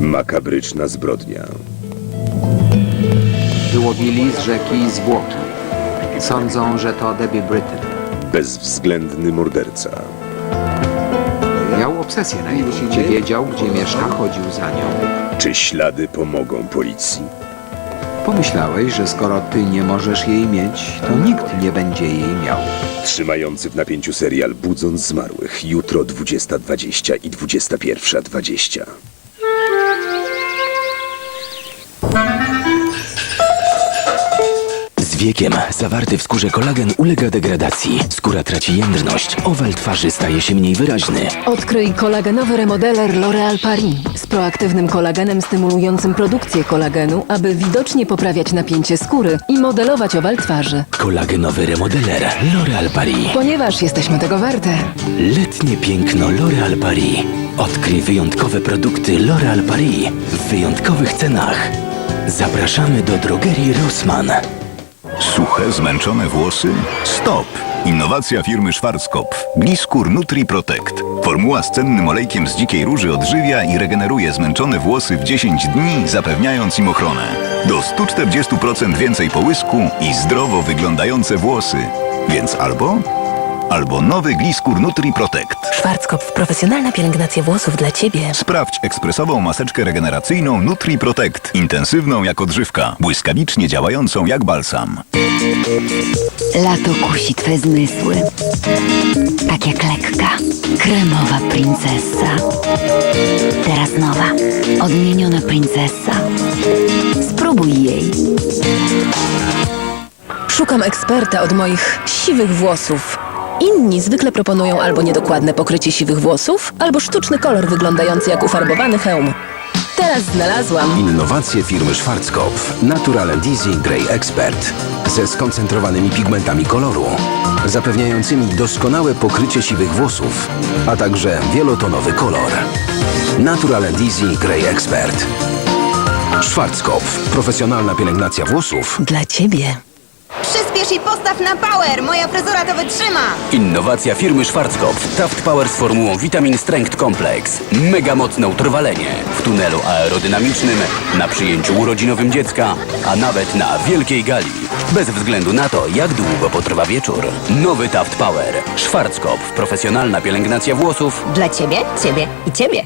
Makabryczna zbrodnia. Wyłowili z rzeki zwłoki. Sądzą, że to Debbie Britton. Bezwzględny morderca. Miał obsesję na Edycie. Wiedział, gdzie mieszka, chodził za nią. Czy ślady pomogą policji? Pomyślałeś, że skoro ty nie możesz jej mieć, to nikt nie będzie jej miał. Trzymający w napięciu serial Budząc Zmarłych. Jutro 20.20 i 21.20. wiekiem zawarty w skórze kolagen ulega degradacji. Skóra traci jędrność, owal twarzy staje się mniej wyraźny. Odkryj kolagenowy remodeler L'Oréal Paris z proaktywnym kolagenem stymulującym produkcję kolagenu, aby widocznie poprawiać napięcie skóry i modelować owal twarzy. Kolagenowy remodeler L'Oréal Paris. Ponieważ jesteśmy tego warte. Letnie piękno L'Oréal Paris. Odkryj wyjątkowe produkty L'Oréal Paris w wyjątkowych cenach. Zapraszamy do drogerii Rossmann. Suche, zmęczone włosy? Stop! Innowacja firmy Schwarzkopf. Gliskur Nutri Protect. Formuła z cennym olejkiem z dzikiej róży odżywia i regeneruje zmęczone włosy w 10 dni, zapewniając im ochronę. Do 140% więcej połysku i zdrowo wyglądające włosy. Więc albo... Albo nowy Gliskur Nutri Protect. Schwarzkopf, profesjonalna pielęgnacja włosów dla Ciebie. Sprawdź ekspresową maseczkę regeneracyjną Nutri Protect. Intensywną jak odżywka, błyskawicznie działającą jak balsam. Lato kusi twe zmysły. Tak jak lekka, kremowa princesa. Teraz nowa, odmieniona princesa. Spróbuj jej. Szukam eksperta od moich siwych włosów. Inni zwykle proponują albo niedokładne pokrycie siwych włosów, albo sztuczny kolor wyglądający jak ufarbowany hełm. Teraz znalazłam. Innowacje firmy Schwarzkopf. Natural and Easy Grey Expert. Ze skoncentrowanymi pigmentami koloru. Zapewniającymi doskonałe pokrycie siwych włosów, a także wielotonowy kolor. Natural and Easy Grey Expert. Schwarzkopf. Profesjonalna pielęgnacja włosów Dla Ciebie. Przyspiesz i postaw na power! Moja fryzura to wytrzyma! Innowacja firmy Schwarzkopf. Taft Power z formułą Vitamin Strength Complex. Mega mocne utrwalenie. W tunelu aerodynamicznym, na przyjęciu urodzinowym dziecka, a nawet na wielkiej gali. Bez względu na to, jak długo potrwa wieczór. Nowy Taft Power. Schwarzkopf. Profesjonalna pielęgnacja włosów. Dla ciebie, ciebie i ciebie.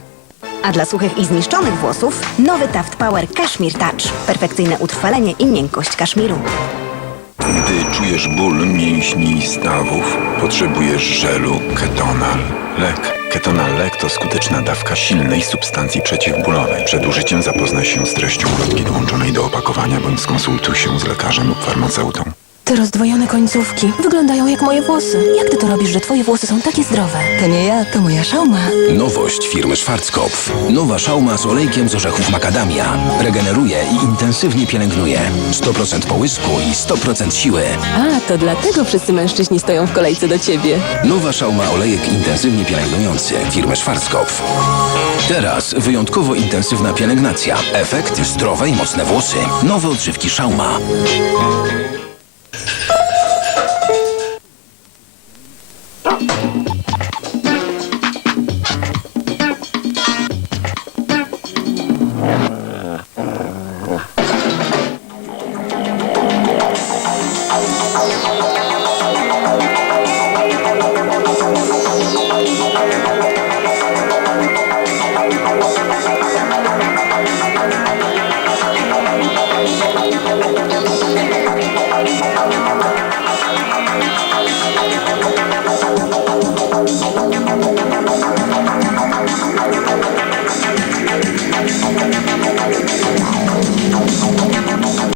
A dla suchych i zniszczonych włosów nowy Taft Power Kashmir Touch. Perfekcyjne utrwalenie i miękkość kaszmiru. Gdy czujesz ból mięśni i stawów, potrzebujesz żelu Ketonal. Lek. Ketonal lek to skuteczna dawka silnej substancji przeciwbólowej. Przed użyciem zapoznaj się z treścią ulotki dołączonej do opakowania bądź skonsultuj się z lekarzem lub farmaceutą. Te rozdwojone końcówki wyglądają jak moje włosy. Jak Ty to robisz, że Twoje włosy są takie zdrowe? To nie ja, to moja szauma. Nowość firmy Schwarzkopf. Nowa szauma z olejkiem z orzechów makadamia. Regeneruje i intensywnie pielęgnuje. 100% połysku i 100% siły. A, to dlatego wszyscy mężczyźni stoją w kolejce do Ciebie. Nowa szauma olejek intensywnie pielęgnujący firmy Schwarzkopf. Teraz wyjątkowo intensywna pielęgnacja. Efekt zdrowe i mocne włosy. Nowe odżywki szauma.